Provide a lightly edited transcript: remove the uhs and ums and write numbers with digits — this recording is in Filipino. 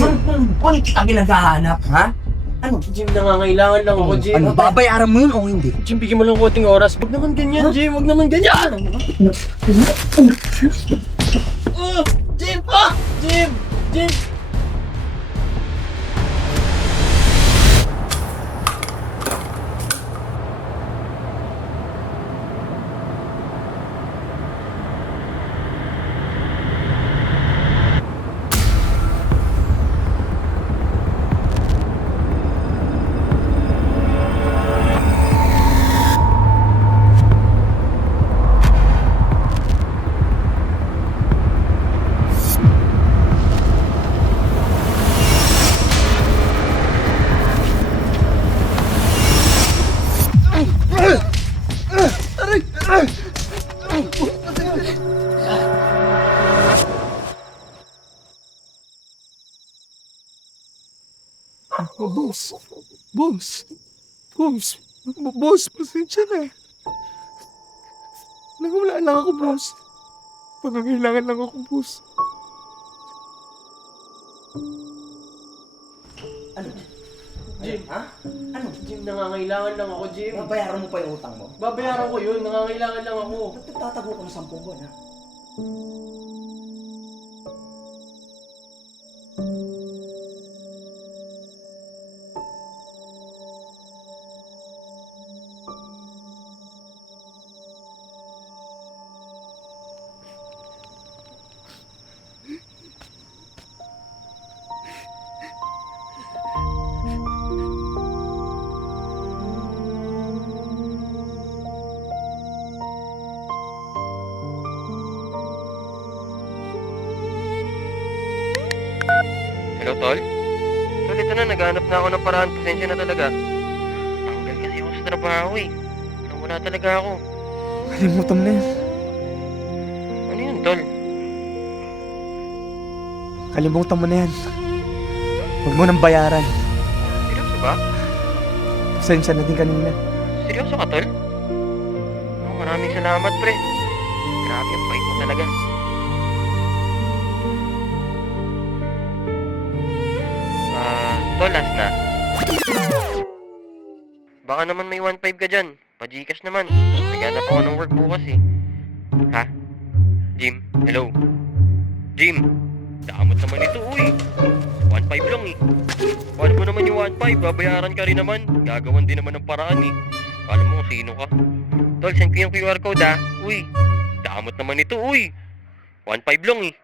Kung kita ginagahanap, ha? Ano? Jim, nangangailangan lang ako, Jim. Ano, babayaran mo yun o hindi? Jim, bigyan mo lang konting oras. Huwag naman ganyan, Jim. Huwag naman ganyan! Jim! Jim! Jim! Boss. Boss. Boss. Boss, pasensya na. Nagwala lang ako, boss. Pangangailangan lang ako, boss. Jim, Ha? Ano? Jim, nangangailangan lang ako, Jim. Babayaran mo pa yung utang mo? Babayaran ko yun. Nangangailangan lang ako. Ba't nagtatago ka ng 10 buwan, ha? Hello, Tol? Tol, ito na, naghanap na ako ng paraan. Pasensya na talaga. Tanggal kasi ako sa trabaho eh. Wala talaga ako. Kalimutan mo na yan. Ano yun, Tol? Kalimutan mo na yan. Huwag mo nang bayaran. Seryoso ba? Pasensya na din kanina. Seryoso ka, Tol? Oh, maraming salamat, pre. Grabe, ang bait mo talaga. Tol, last na. Baka naman may 1.5 ka dyan. Pa-Gcash naman. Naghanap ako ng work bukas eh. Ha? Jim? Hello? Jim? Damot naman ito, uy. 1.5 lang eh. Paano mo naman yung 1.5? Babayaran ka rin naman. Gagawan din naman ng paraan eh. Alam mo kung sino ka. Tol, send ko yung QR code ha. Uy, damot naman ito, uy. 1.5 lang eh.